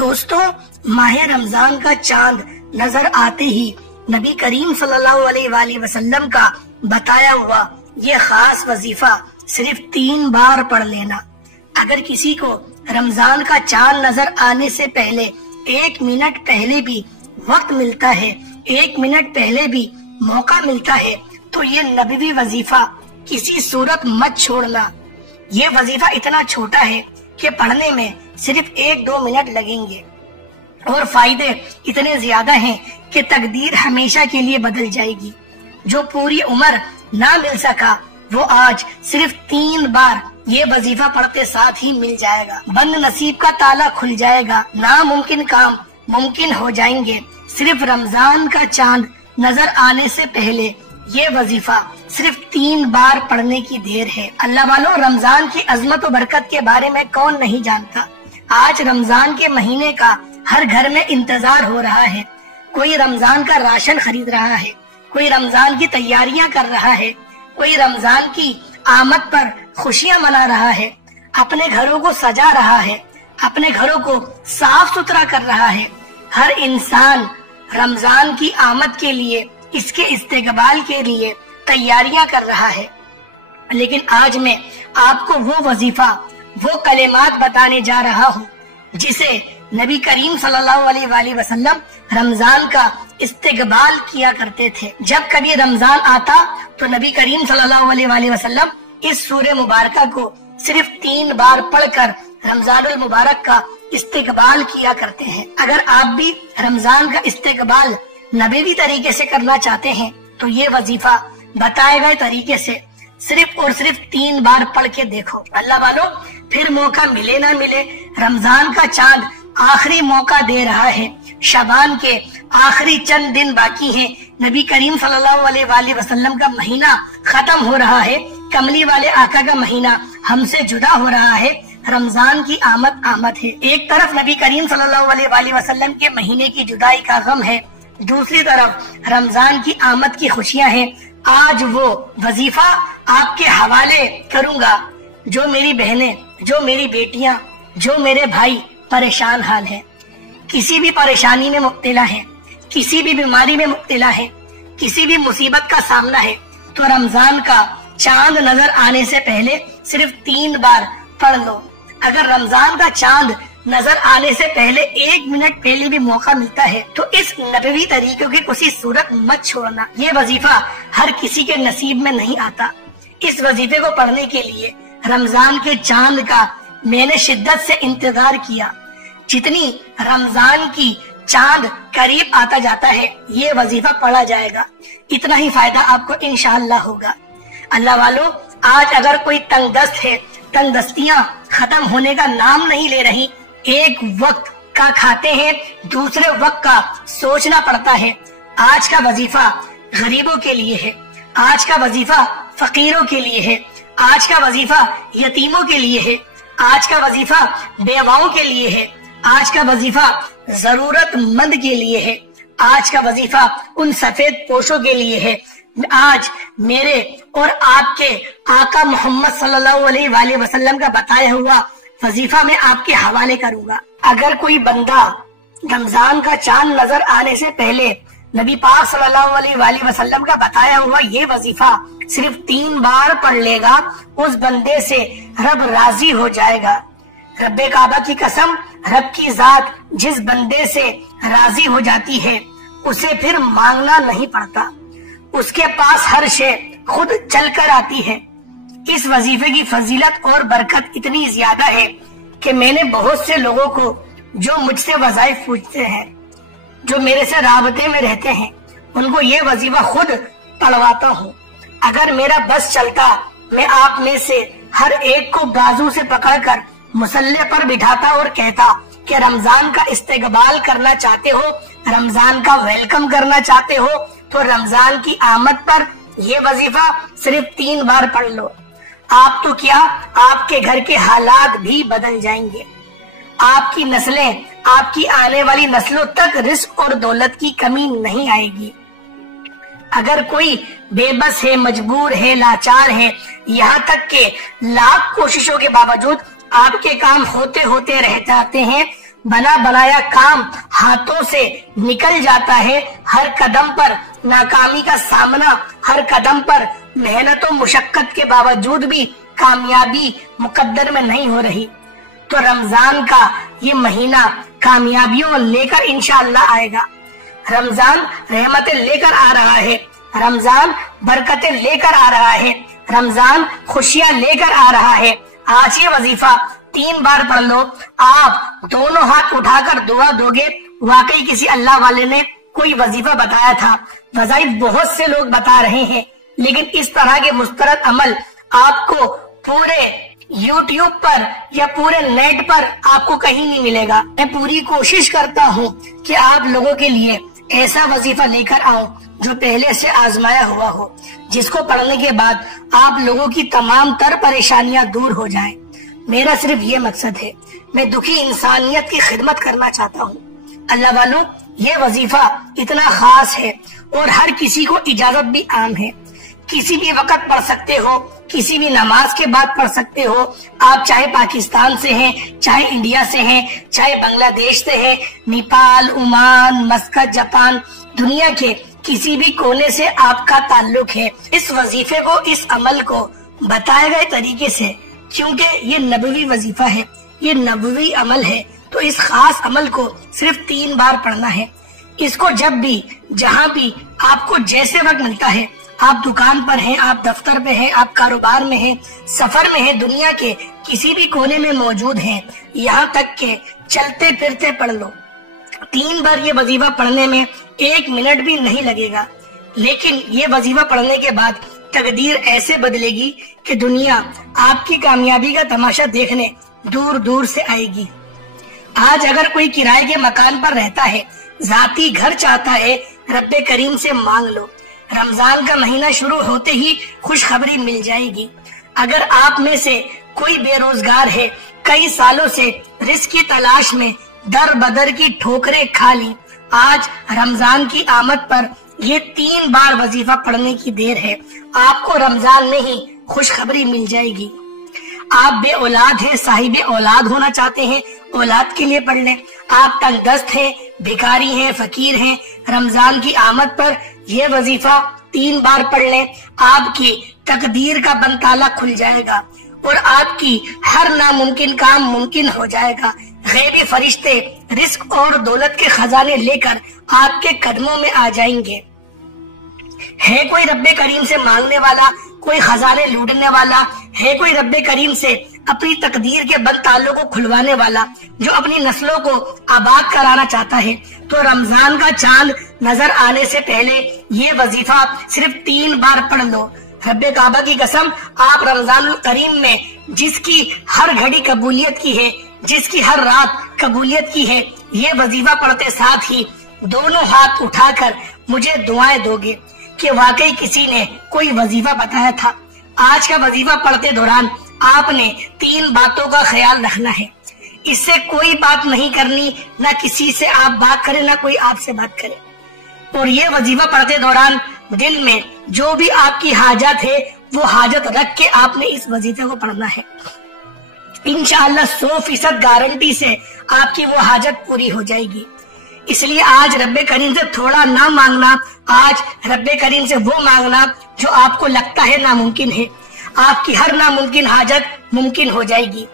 दोस्तों, माह रमजान का चांद नजर आते ही नबी करीम सल्लल्लाहु अलैहि वसल्लम का बताया हुआ ये खास वजीफा सिर्फ 3 बार पढ़ लेना। अगर किसी को रमजान का चांद नजर आने से पहले 1 मिनट पहले भी वक्त मिलता है, 1 मिनट पहले भी मौका मिलता है, तो ये नबवी वजीफा किसी सूरत मत छोड़ना। ये वजीफा इतना छोटा है कि पढ़ने में सिर्फ 1-2 मिनट लगेंगे और फायदे इतने ज्यादा हैं कि तकदीर हमेशा के लिए बदल जाएगी। जो पूरी उम्र ना मिल सका वो आज सिर्फ 3 बार ये वजीफा पढ़ते साथ ही मिल जाएगा। बंद नसीब का ताला खुल जाएगा, नामुमकिन काम मुमकिन हो जाएंगे। सिर्फ रमजान का चांद नजर आने से पहले ये वजीफा सिर्फ 3 बार पढ़ने की देर है। अल्लाह वालों, रमजान की अजमत और बरकत के बारे में कौन नहीं जानता। आज रमजान के महीने का हर घर में इंतजार हो रहा है। कोई रमजान का राशन खरीद रहा है, कोई रमजान की तैयारियां कर रहा है, कोई रमजान की आमद पर खुशियां मना रहा है, अपने घरों को सजा रहा है, अपने घरों को साफ सुथरा कर रहा है। हर इंसान रमजान की आमद के लिए, इसके इस्तेकबाल के लिए तैयारियां कर रहा है। लेकिन आज मैं आपको वो वजीफा, वो कलेमात बताने जा रहा हूँ जिसे नबी करीम सल्लल्लाहु अलैहि वसल्लम रमजान का इस्तेकबाल किया करते थे। जब कभी रमजान आता तो नबी करीम सल्लल्लाहु अलैहि वसल्लम इस सूरे मुबारका को सिर्फ 3 बार पढ़कर रमजानुल मुबारक का इस्तेकबाल किया करते हैं। अगर आप भी रमजान का इस्तेकबाल नबवी तरीके से करना चाहते हैं तो ये वजीफा बताए गए तरीके से सिर्फ और सिर्फ 3 बार पढ़ के देखो। अल्लाह वालों, फिर मौका मिले ना मिले, रमजान का चांद आखिरी मौका दे रहा है। शबान के आखिरी चंद दिन बाकी हैं। नबी करीम सल्लल्लाहु अलैहि वसल्लम का महीना खत्म हो रहा है। कमली वाले आका का महीना हमसे जुदा हो रहा है। रमजान की आमद है। एक तरफ नबी करीम सल्लल्लाहु अलैहि वसल्लम के महीने की जुदाई का गम है, दूसरी तरफ रमजान की आमद की खुशियां हैं। आज वो वजीफा आपके हवाले करूंगा जो मेरी बहनें, जो मेरी बेटियां, जो मेरे भाई परेशान हाल हैं, किसी भी परेशानी में मुब्तला है, किसी भी बीमारी में मुब्तला है, किसी भी मुसीबत का सामना है, तो रमजान का चांद नजर आने से पहले सिर्फ 3 बार पढ़ लो। अगर रमजान का चांद नजर आने से पहले 1 मिनट पहले भी मौका मिलता है तो इस नबवी तरीकों की किसी सूरत मत छोड़ना। ये वजीफा हर किसी के नसीब में नहीं आता। इस वजीफे को पढ़ने के लिए रमजान के चांद का मैंने शिद्दत से इंतजार किया। जितनी रमजान की चांद करीब आता जाता है ये वजीफा पढ़ा जाएगा, इतना ही फायदा आपको इंशाअल्लाह होगा। अल्लाह वालों, आज अगर कोई तंगदस्त है, तंगदस्तियां खत्म होने का नाम नहीं ले रही, एक वक्त का खाते हैं, दूसरे वक्त का सोचना पड़ता है। आज का वजीफा गरीबों के लिए है, आज का वजीफा फकीरों के लिए है, आज का वजीफा यतीमों के लिए है, आज का वजीफा बेवाओं के लिए है, आज का वजीफा जरूरतमंद के लिए है, आज का वजीफा उन सफेद पोशों के लिए है। आज मेरे और आपके आका मोहम्मद सल्लल्लाहु अलैहि वसल्लम का बताया हुआ वजीफा मैं आपके हवाले करूंगा। अगर कोई बंदा रमजान का चांद नजर आने से पहले नबी पाक सल्लल्लाहु अलैहि वसल्लम का बताया हुआ ये वजीफा सिर्फ 3 बार पढ़ लेगा, उस बंदे से रब राजी हो जाएगा। रब्बे काबा की कसम, रब की जात जिस बंदे से राजी हो जाती है उसे फिर मांगना नहीं पड़ता, उसके पास हर शे खुद चल कर आती है। इस वजीफे की फजीलत और बरकत इतनी ज्यादा है कि मैंने बहुत से लोगों को जो मुझसे वज़ाइफ पूछते हैं, जो मेरे से राबते में रहते हैं, उनको ये वजीफा खुद पढ़वाता हूँ। अगर मेरा बस चलता मैं आप में से हर एक को बाजू से पकड़कर मुसल्ले पर बिठाता और कहता कि रमजान का इस्तेकबाल करना चाहते हो, रमजान का वेलकम करना चाहते हो, तो रमजान की आमद पर ये वजीफा सिर्फ 3 बार पढ़ लो। आप तो क्या, आपके घर के हालात भी बदल जाएंगे। आपकी नस्लें, आपकी आने वाली नस्लों तक रिस्क और दौलत की कमी नहीं आएगी। अगर कोई बेबस है, मजबूर है, लाचार है, यहाँ तक के लाख कोशिशों के बावजूद आपके काम होते होते रह जाते हैं, बना बनाया काम हाथों से निकल जाता है। हर कदम पर नाकामी का सामना, हर कदम पर मेहनत और मुशक्कत के बावजूद भी कामयाबी मुकद्दर में नहीं हो रही। तो रमजान का ये महीना कामयाबियों लेकर इंशाअल्लाह आएगा। रमजान रहमतें लेकर आ रहा है, रमजान बरकतें लेकर आ रहा है, रमजान खुशियां लेकर आ रहा है। आज ये वजीफा 3 बार पढ़ लो। आप दोनों हाथ उठाकर दुआ दोगे। वाकई किसी अल्लाह वाले ने कोई वजीफा बताया था। वज़ाइफ बहुत से लोग बता रहे हैं, लेकिन इस तरह के मुस्तरद अमल आपको पूरे YouTube पर या पूरे नेट पर आपको कहीं नहीं मिलेगा। मैं पूरी कोशिश करता हूँ कि आप लोगों के लिए ऐसा वजीफा लेकर आऊं जो पहले से आजमाया हुआ हो, जिसको पढ़ने के बाद आप लोगों की तमाम तर परेशानियां दूर हो जाएं। मेरा सिर्फ ये मकसद है, मैं दुखी इंसानियत की खिदमत करना चाहता हूँ। अल्लाह वालों, ये वजीफा इतना खास है और हर किसी को इजाजत भी आम है। किसी भी वक्त पढ़ सकते हो, किसी भी नमाज के बाद पढ़ सकते हो। आप चाहे पाकिस्तान से हैं, चाहे इंडिया से हैं, चाहे बांग्लादेश से हैं, नेपाल, ओमान, मस्कत, जापान, दुनिया के किसी भी कोने से आपका ताल्लुक है। इस वजीफे को, इस अमल को बताए गए तरीके से, क्योंकि ये नबवी वजीफा है, ये नबवी अमल है, तो इस खास अमल को सिर्फ 3 बार पढ़ना है। इसको जब भी, जहाँ भी आपको जैसे वक्त मिलता है, आप दुकान पर हैं, आप दफ्तर पे हैं, आप कारोबार में हैं, सफर में हैं, दुनिया के किसी भी कोने में मौजूद हैं, यहाँ तक के चलते फिरते पढ़ लो। 3 बार ये वजीफा पढ़ने में 1 मिनट भी नहीं लगेगा। लेकिन ये वजीफा पढ़ने के बाद तकदीर ऐसे बदलेगी कि दुनिया आपकी कामयाबी का तमाशा देखने दूर दूर से आएगी। आज अगर कोई किराए के मकान पर रहता है, जाती घर चाहता है, रब्बे करीम से मांग लो। रमजान का महीना शुरू होते ही खुशखबरी मिल जाएगी। अगर आप में से कोई बेरोजगार है, कई सालों से रिस्क की तलाश में दर बदर की ठोकरें खा ली, आज रमजान की आमद पर ये 3 बार वजीफा पढ़ने की देर है। आपको रमजान में ही खुशखबरी मिल जाएगी। आप बे औलाद हैं, साहिबे औलाद होना चाहते हैं, औलाद के लिए पढ़ लें। आप तंगदस्त हैं, भिखारी हैं, फकीर हैं, रमजान की आमद पर यह वजीफा 3 बार पढ़ लें। आपकी तकदीर का बनताला खुल जाएगा और आपकी हर नामुमकिन काम मुमकिन हो जाएगा। गैबी फरिश्ते रिस्क और दौलत के खजाने लेकर आपके कदमों में आ जाएंगे। है कोई रब्बे करीम से मांगने वाला, कोई खजाने लूटने वाला, है कोई रब्बे करीम से अपनी तकदीर के बनतालों को खुलवाने वाला, जो अपनी नस्लों को आबाद कराना चाहता है, तो रमजान का चांद नजर आने से पहले ये वजीफा सिर्फ 3 बार पढ़ लो। रब्बे काबा की कसम, आप रमजान करीम में जिसकी हर घड़ी कबूलियत की है, जिसकी हर रात कबूलियत की है, ये वजीफा पढ़ते साथ ही दोनों हाथ उठाकर मुझे दुआएं दोगे कि वाकई किसी ने कोई वजीफा बताया था। आज का वजीफा पढ़ते दौरान आपने 3 बातों का ख्याल रखना है। इससे कोई बात नहीं करनी, ना किसी से आप बात करें, ना कोई आपसे बात करे। और ये वजीफा पढ़ते दौरान दिल में जो भी आपकी हाजत है, वो हाजत रख के आपने इस वजीफे को पढ़ना है। इंशाअल्लाह 100% गारंटी से आपकी वो हाजत पूरी हो जाएगी। इसलिए आज रब्बे करीम से थोड़ा ना मांगना, आज रब्बे करीम से वो मांगना जो आपको लगता है नामुमकिन है। आपकी हर नामुमकिन हाजत मुमकिन हो जाएगी।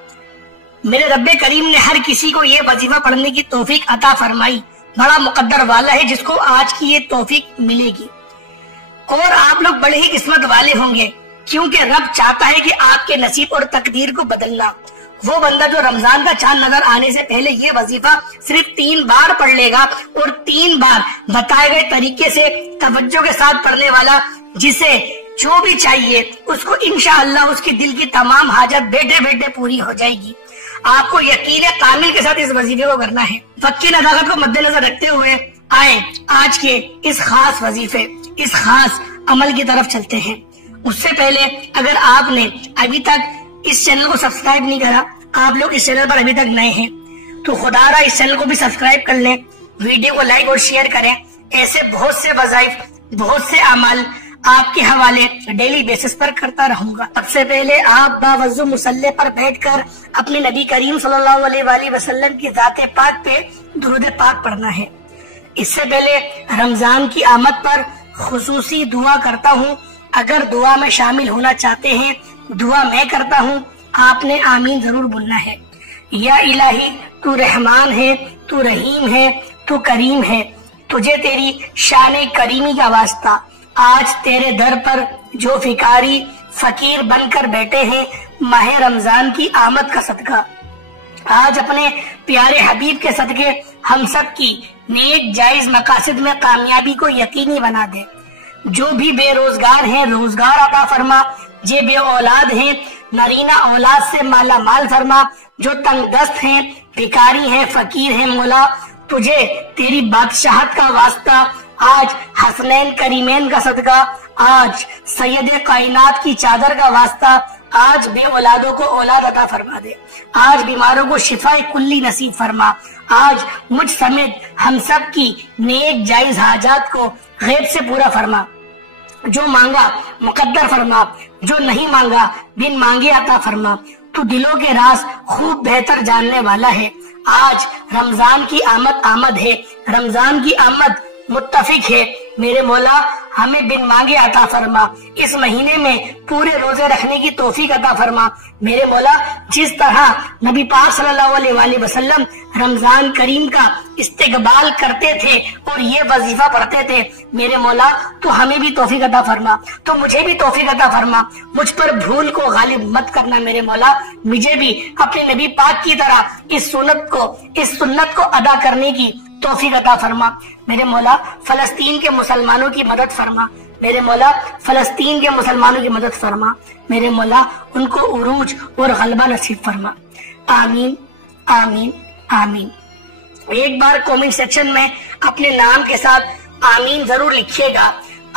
मेरे रब्बे करीम ने हर किसी को ये वजीफा पढ़ने की तौफीक अता फरमाई। बड़ा मुकद्दर वाला है जिसको आज की ये तौफीक मिलेगी। और आप लोग बड़े ही किस्मत वाले होंगे, क्योंकि रब चाहता है कि आपके नसीब और तकदीर को बदलना। वो बंदा जो रमजान का चांद नजर आने से पहले ये वजीफा सिर्फ 3 बार पढ़ लेगा और 3 बार बताए गए तरीके से तवज्जो के साथ पढ़ने वाला, जिसे जो भी चाहिए उसको इंशाअल्लाह उसकी दिल की तमाम हाजत बैठे बैठे पूरी हो जाएगी। आपको यकीन कामिल के साथ इस वजीफे को करना है। वक्त की नज़ाकत को मद्देनजर रखते हुए आए आज के इस खास वजीफे, इस खास अमल की तरफ चलते हैं। उससे पहले अगर आपने अभी तक इस चैनल को सब्सक्राइब नहीं करा, आप लोग इस चैनल पर अभी तक नए हैं, तो खुदारा इस चैनल को भी सब्सक्राइब कर लें, वीडियो को लाइक और शेयर करें। ऐसे बहुत से वज़ाइफ, बहुत से अमल آپ کے حوالے ڈیلی بیسس پر کرتا رہوں گا۔ سب سے پہلے آپ باوضو مصلی پر بیٹھ کر اپنے نبی کریم صلی اللہ علیہ وآلہ وسلم کی ذات پاک پہ درود پاک پڑھنا ہے۔ اس سے پہلے رمضان کی آمد پر خصوصی دعا کرتا ہوں، اگر دعا میں شامل ہونا چاہتے ہیں دعا میں کرتا ہوں، آپ نے آمین ضرور بولنا ہے۔ یا الہی تو رحمان ہے، تو رحیم ہے، تو کریم ہے، تجھے تیری شان کریمی کا واسطہ، آج تیرے در پر جو فقاری فقیر بن کر بیٹھے ہیں ماہ رمضان کی آمد کا صدقہ، آج اپنے پیارے حبیب کے صدقے ہم سب کی نیک جائز مقاصد میں کامیابی کو یقینی بنا دے۔ جو بھی بے روزگار ہیں روزگار عطا فرما، جو بے اولاد ہیں نرینہ اولاد سے مالا مال فرما، جو تنگ دست ہیں بھکاری ہیں فقیر ہیں مولا، تجھے تیری بادشاہت کا واسطہ، آج حسنین کریمین کا صدقہ، آج سید کائنات کی چادر کا واسطہ، آج بے اولادوں کو اولاد عطا فرما دے، آج بیماروں کو شفا کلی نصیب فرما، آج مجھ سمیت ہم سب کی نیک جائز حاجات کو غیب سے پورا فرما، جو مانگا مقدر فرما، جو نہیں مانگا بن مانگے عطا فرما، تو دلوں کے راز خوب بہتر جاننے والا ہے۔ آج رمضان کی آمد ہے، رمضان کی آمد متفق ہے، میرے مولا ہمیں بن مانگے عطا فرما، اس مہینے میں پورے روزے رکھنے کی توفیق عطا فرما، میرے مولا جس طرح نبی پاک صلی اللہ علیہ وآلہ وسلم رمضان کریم کا استقبال کرتے تھے اور یہ وظیفہ پڑھتے تھے، میرے مولا تو ہمیں بھی توفیق عطا فرما، تو مجھے بھی توفیق عطا فرما، مجھ پر بھول کو غالب مت کرنا میرے مولا، مجھے بھی اپنے نبی پاک کی طرح اس سنت کو ادا کرنے کی توفیق عطا فرما، میرے مولا فلسطین کے مسلمانوں کی مدد فرما، میرے مولا فلسطین کے مسلمانوں کی مدد فرما، میرے مولا ان کو عروج اور غلبہ نصیب فرما، آمین آمین آمین۔ ایک بار کومنٹ سیکشن میں اپنے نام کے ساتھ آمین ضرور لکھیے گا،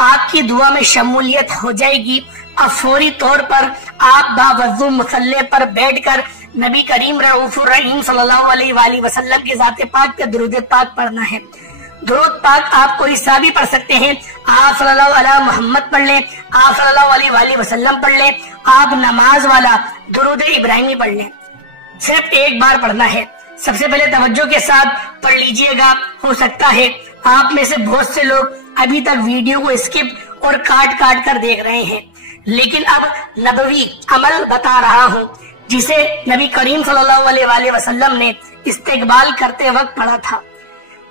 آپ کی دعا میں شمولیت ہو جائے گی۔ اب فوری طور پر آپ باوضو مصلی پر بیٹھ کر نبی کریم رؤوف الرحیم صلی اللہ علیہ وآلہ وسلم کی ذات پاک پہ درود پاک پڑھنا ہے۔ درود پاک آپ کوئی سا بھی پڑھ سکتے ہیں، آپ صلی اللہ علیہ محمد پڑھ لیں، آپ صلی اللہ علیہ وآلہ وسلم پڑھ لیں، آپ نماز والا درود ابراہیمی پڑھ لیں، صرف ایک بار پڑھنا ہے۔ سب سے پہلے توجہ کے ساتھ پڑھ لیجئے گا، ہو سکتا ہے آپ میں سے بہت سے لوگ ابھی تک ویڈیو کو اسکپ اور کاٹ کر دیکھ رہے ہیں، لیکن اب نبوی عمل بتا رہا ہوں جسے نبی کریم صلی اللہ علیہ وآلہ وسلم نے استقبال کرتے وقت پڑھا تھا۔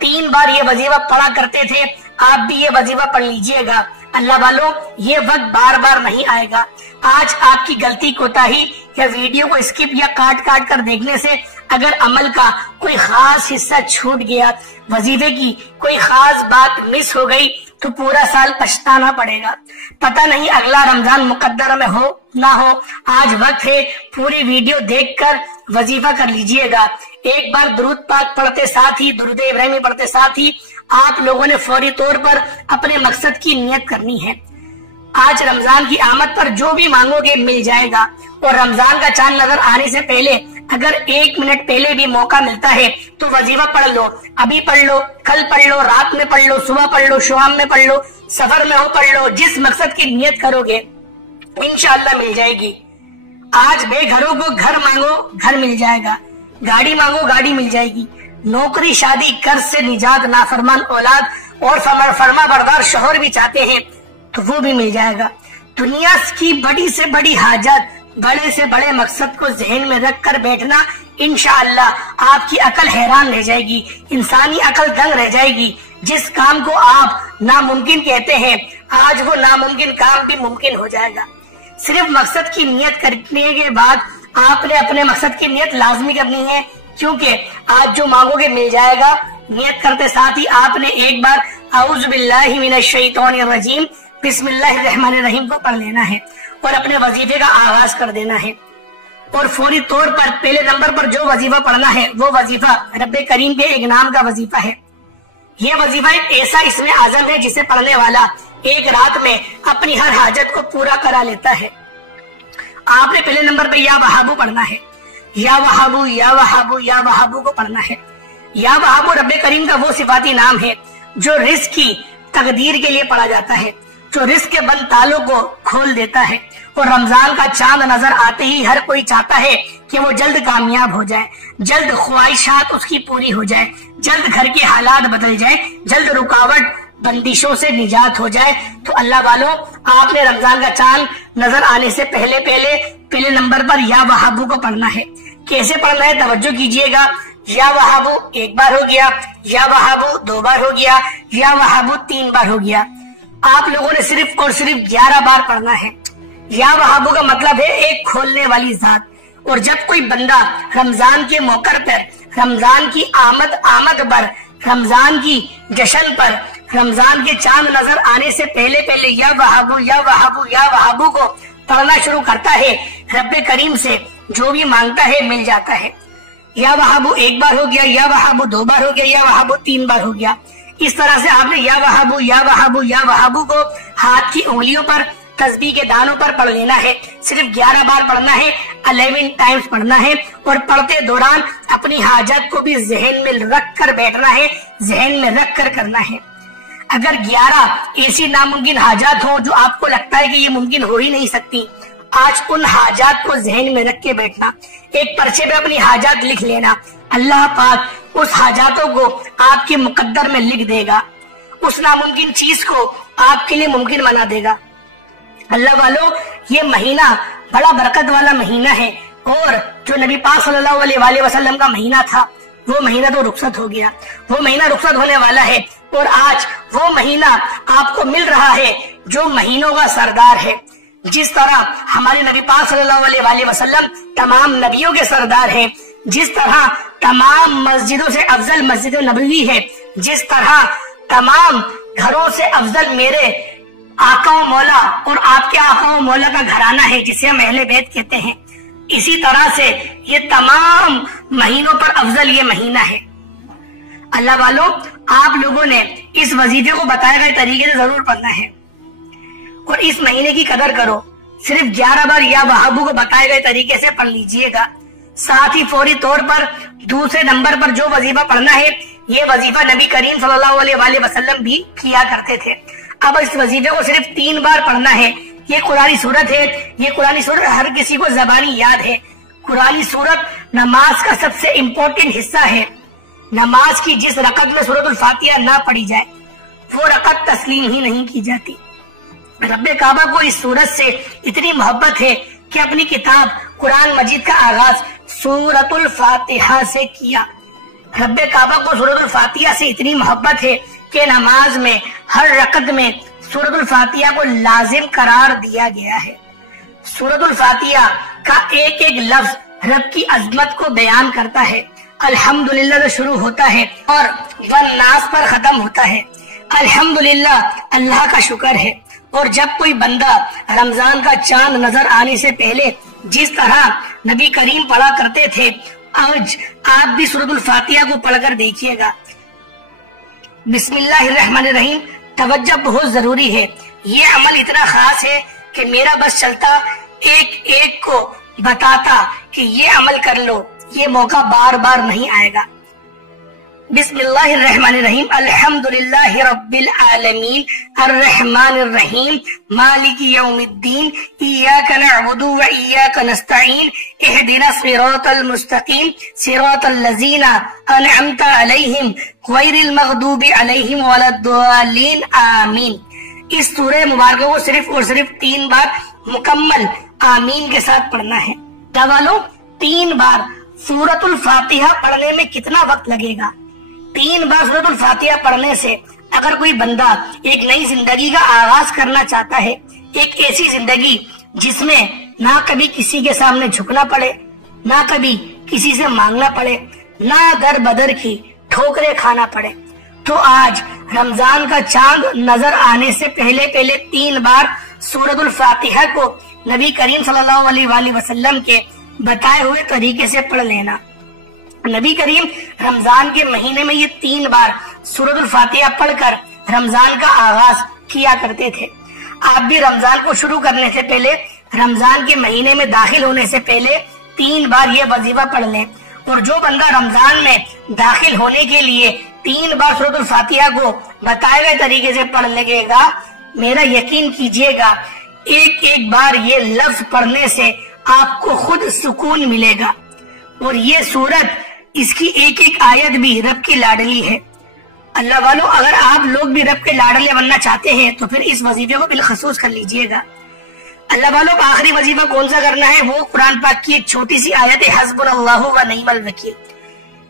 3 بار یہ وظیفہ پڑھا کرتے تھے، آپ بھی یہ وظیفہ پڑھ لیجئے گا۔ اللہ والوں یہ وقت بار بار نہیں آئے گا، آج آپ کی غلطی کوتاہی یا ویڈیو کو اسکپ یا کاٹ کر دیکھنے سے اگر عمل کا کوئی خاص حصہ چھوٹ گیا، وظیفے کی کوئی خاص بات مس ہو گئی تو پورا سال پچھتانا پڑے گا، پتہ نہیں اگلا رمضان مقدر میں ہو نہ ہو۔ آج وقت ہے پوری ویڈیو دیکھ کر وظیفہ کر لیجئے گا۔ ایک بار درود پاک پڑھتے ساتھ ہی درود ابراہیمی پڑھتے ساتھ ہی آپ لوگوں نے فوری طور پر اپنے مقصد کی نیت کرنی ہے۔ آج رمضان کی آمد پر جو بھی مانگو گے مل جائے گا، اور رمضان کا چاند نظر آنے سے پہلے اگر 1 منٹ پہلے بھی موقع ملتا ہے تو وظیفہ پڑھ لو، ابھی پڑھ لو، کل پڑھ لو، رات میں پڑھ لو، صبح پڑھ لو، شام میں پڑھ لو، سفر میں ہو پڑھ لو، جس مقصد کی نیت کرو گے انشاءاللہ مل جائے گی۔ آج بے گھروں کو گھر مانگو گھر مل جائے گا، گاڑی مانگو گاڑی مل جائے گی، نوکری شادی قرض سے نجات نافرمان اولاد اور فرما بردار شوہر بھی چاہتے ہیں تو وہ بھی مل جائے گا۔ دنیا کی بڑی سے بڑی حاجت، بڑے سے بڑے مقصد کو ذہن میں رکھ کر بیٹھنا، انشاءاللہ آپ کی عقل حیران رہ جائے گی، انسانی عقل دنگ رہ جائے گی۔ جس کام کو آپ ناممکن کہتے ہیں آج وہ ناممکن کام بھی ممکن ہو جائے گا۔ صرف مقصد کی نیت کرنے کے بعد آپ نے اپنے مقصد کی نیت لازمی کرنی ہے، کیونکہ آج جو مانگو گے مل جائے گا۔ نیت کرتے ساتھ ہی آپ نے ایک بار اعوذ باللہ من الشیطان الرجیم بسم اللہ الرحمن الرحیم کو پڑھ لینا ہے اور اپنے وظیفے کا آغاز کر دینا ہے، اور فوری طور پر پہلے نمبر پر جو وظیفہ پڑھنا ہے وہ وظیفہ رب کریم کے ایک نام کا وظیفہ ہے۔ یہ وظیفہ ایک ایسا اسم اعظم ہے جسے پڑھنے والا ایک رات میں اپنی ہر حاجت کو پورا کرا لیتا ہے۔ آپ نے پہلے نمبر پہ یا وہابو پڑھنا ہے، یا وہابو یا وہابو یا وہابو کو پڑھنا ہے۔ یا وہابو رب کریم کا وہ صفاتی نام ہے جو رزق کی تقدیر کے لیے پڑھا جاتا ہے، جو जो रिस्क के बंद तालों को खोल देता है। और रमजान का चांद नजर आते ही हर कोई चाहता है कि वो जल्द कामयाब हो जाए, जल्द ख्वाहिशात उसकी पूरी हो जाए, जल्द घर के हालात बदल जाए, जल्द रुकावट बंदिशों से निजात हो जाए। तो अल्लाह वालों, आपने रमजान का चांद नजर आने से पहले नंबर पर या वहाबू को पढ़ना है। कैसे पढ़ना है तवज्जो कीजिएगा। या वहाबू एक बार हो गया, या वहाबू 2 बार हो गया, या वहाबू 3 बार हो गया। आप लोगों ने सिर्फ और सिर्फ 11 बार पढ़ना है। या वहाबू का मतलब है एक खोलने वाली जात। और जब कोई बंदा रमजान के मौके पर, रमजान की आमद पर, रमजान की जश्न पर, रमजान के चांद नजर आने से पहले या वहाबू या वहाबू या वहाबू को पढ़ना शुरू करता है, रब्बे करीम से जो भी मांगता है मिल जाता है। या वहाबू 1 बार हो गया, या वहाबू 2 बार हो गया, या वहाबू 3 बार हो गया। इस तरह से आपने या वहाबू या वहाबू या वहाबू को हाथ की उंगलियों पर, तस्बीह के दानों पर पढ़ लेना है। सिर्फ 11 बार पढ़ना है, 11 टाइम्स पढ़ना है। और पढ़ते दौरान अपनी हाजत को भी जहन में रख कर बैठना है, जहन में रख कर करना है। अगर 11 ऐसी नामुमकिन हाजात हो जो आपको लगता है कि ये मुमकिन हो ही नहीं सकती, आज उन हाजात को जहन में रख के बैठना, एक पर्चे पे अपनी हाजात लिख लेना। अल्लाह पाक उस हाजातों को आपके मुकद्दर में लिख देगा, उस नामुमकिन चीज को आपके लिए मुमकिन बना देगा। अल्लाह वालों, ये महीना बड़ा बरकत वाला महीना है। और जो नबी पाक सल्लल्लाहु अलैहि वसल्लम का महीना था, वो महीना तो रुखसत हो गया, वो महीना रुखसत होने वाला है। और आज वो महीना आपको मिल रहा है जो महीनों का सरदार है। जिस तरह हमारे नबी पाक सल्लल्लाहु अलैहि वसल्लम तमाम नबियों के सरदार हैं, जिस तरह तमाम मस्जिदों से अफजल मस्जिद नबवी है, जिस तरह तमाम घरों से अफजल मेरे आका व मौला और आपके आका व मौला का घराना है जिसे हम अहले बैत कहते हैं, इसी तरह से ये तमाम महीनों पर अफजल ये महीना है। अल्लाह वालों, आप लोगों ने इस वजीफे को बताए गए तरीके से जरूर पढ़ना है और इस महीने की कदर करो। सिर्फ 11 बार या वहाबू को बताए गए तरीके से पढ़ लीजिएगा। साथ ही फौरी तौर पर दूसरे नंबर पर जो वजीफा पढ़ना है, ये वजीफा नबी करीम सल्लल्लाहु अलैहि वसल्लम भी किया करते थे। अब इस वजीफे को सिर्फ 3 बार पढ़ना है। ये कुरानी सूरत है, ये कुरानी सूरत हर किसी को ज़बानी याद है। कुरानी सूरत नमाज का सबसे इम्पोर्टेंट हिस्सा है। नमाज की जिस रकत में सूरतुल फातिहा ना पढ़ी जाए, वो रकत तस्लीम ही नहीं की जाती। रब्बे काबा को इस सूरत से इतनी मोहब्बत है कि अपनी किताब कुरान मजीद का आगाज सूरतुल फातिहा से किया। रब्बे काबा को सूरतुल फातिहा से इतनी मोहब्बत है कि नमाज में हर रकत में सूरतुल फातिहा को लाजिम करार दिया गया है। सूरतुल फातिहा का एक एक लफ्ज रब की अजमत को बयान करता है। अल्हम्दुलिल्लाह से शुरू होता है और वन्नास पर खत्म होता है। अल्हम्दुलिल्लाह, अल्लाह का शुक्र है। और जब कोई बंदा रमजान का चांद नजर आने से पहले जिस तरह नबी करीम पढ़ा करते थे, आज आप भी सूरतुल फातिहा को पढ़कर देखिएगा। बिस्मिल्लाहिर्रहमानिर्रहीम तवज्जो बहुत जरूरी है। ये अमल इतना खास है कि मेरा बस चलता एक एक को बताता कि ये अमल कर लो, ये मौका बार बार नहीं आएगा। बिस्मिल्लाहिर्रहमानिर्रहीम अल्हम्दुलिल्लाहि रब्बिल आलमीन अर्रहमानिर रहीम मालिकी यौमिद्दीन इय्याका नअबुदु व इय्याका नस्तईन इहदिनस सिरातल मुस्तकीम सिरातल लज़ीना अनअमता अलैहिम गैरिल मग़दूबि अलैहिम वलद्दालिन आमीन। इस सूरह मुबारक को सिर्फ और सिर्फ 3 बार मुकम्मल आमीन के साथ पढ़ना है। वालों, 3 बार सूरतुल फातिहा पढ़ने में कितना वक्त लगेगा? 3 बार सूरतुल फातिहा पढ़ने से अगर कोई बंदा एक नई जिंदगी का आगाज करना चाहता है, एक ऐसी जिंदगी जिसमें ना कभी किसी के सामने झुकना पड़े, ना कभी किसी से मांगना पड़े, ना दर बदर की ठोकरें खाना पड़े, तो आज रमजान का चांद नजर आने से पहले 3 बार सूरतुल फातिहा को नबी करीम सल्लल्लाहु अलैहि वसल्लम के बताए हुए तरीके से पढ़ लेना। नबी करीम रमजान के महीने में ये 3 बार सूरतुल फातिहा पढ़कर रमजान का आगाज किया करते थे। आप भी रमजान को शुरू करने से पहले, रमजान के महीने में दाखिल होने से पहले 3 बार ये वजीफा पढ़ लें। और जो बंदा रमजान में दाखिल होने के लिए 3 बार सूरतुल फातिहा को बताए गए तरीके से पढ़ लगेगा, میرا یقین کیجئے گا ایک ایک بار یہ لفظ پڑھنے سے آپ کو خود سکون ملے گا، اور یہ سورت اس کی ایک ایک آیت بھی رب کی لاڈلی ہے۔ اللہ والو، اگر آپ لوگ بھی رب کے لاڈلے بننا چاہتے ہیں تو پھر اس وظیفے کو بالخصوص کر لیجئے گا۔ اللہ والو، آخری وظیفہ کون سا کرنا ہے؟ وہ قرآن پاک کی ایک چھوٹی سی آیت ہے، حسبنا اللہ و نعم الوکیل۔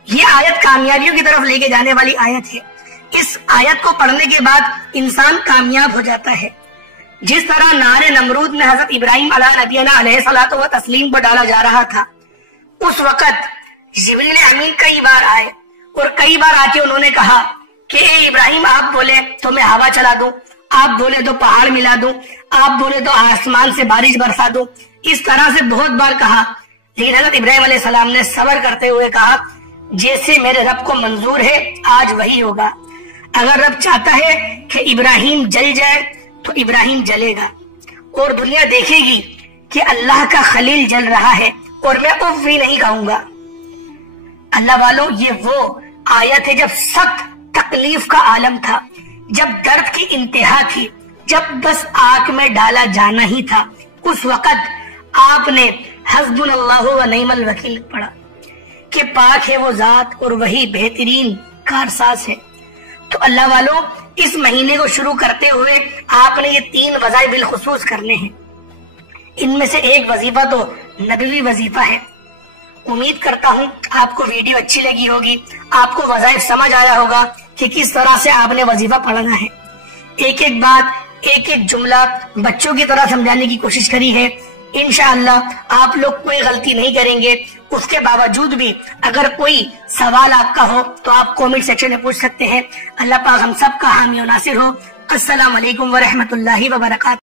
یہ آیت کامیابیوں کی طرف لے کے جانے والی آیت ہے۔ اس آیت کو پڑھنے کے بعد انسان کامیاب ہو جاتا ہے۔ جس طرح نار نمرود میں حضرت ابراہیم علیہ نبینا علیہ الصلوۃ والتسلیم کو ڈالا جا رہا تھا، اس وقت جبریل امین کئی بار آئے اور کئی بار آ کے انہوں نے کہا کہ اے ابراہیم، آپ بولے تو میں ہوا چلا دوں، آپ بولے تو پہاڑ ملا دوں، آپ بولے تو آسمان سے بارش برسا دوں۔ اس طرح سے بہت بار کہا، لیکن حضرت ابراہیم علیہ السلام نے صبر کرتے ہوئے کہا جیسے میرے رب کو منظور ہے آج وہی ہوگا۔ اگر رب چاہتا ہے کہ ابراہیم جل جائے تو ابراہیم جلے گا، اور دنیا دیکھے گی کہ اللہ کا خلیل جل رہا ہے، اور میں اف بھی نہیں کہوں گا۔ اللہ والو، یہ وہ آیت ہے جب سخت تکلیف کا عالم تھا، جب درد کی انتہا تھی، جب بس آگ میں ڈالا جانا ہی تھا، اس وقت آپ نے حسبنا اللہ و نعم الوکیل پڑھا کہ پاک ہے وہ ذات اور وہی بہترین کارساز ہے۔ تو اللہ والو، اس مہینے کو شروع کرتے ہوئے آپ نے یہ 3 وظائف بالخصوص کرنے ہیں۔ ان میں سے ایک وظیفہ تو نبوی وظیفہ ہے۔ امید کرتا ہوں آپ کو ویڈیو اچھی لگی ہوگی، آپ کو وظائف سمجھ آیا ہوگا کہ کس طرح سے آپ نے وظیفہ پڑھنا ہے۔ ایک ایک بات، ایک ایک جملہ بچوں کی طرح سمجھانے کی کوشش کری ہے۔ انشاءاللہ آپ لوگ کوئی غلطی نہیں کریں گے۔ اس کے باوجود بھی اگر کوئی سوال آپ کا ہو تو آپ کومنٹ سیکشن میں پوچھ سکتے ہیں۔ اللہ پاک ہم سب کا حامی و ناصر ہو۔ السلام علیکم ورحمۃ اللہ وبرکاتہ۔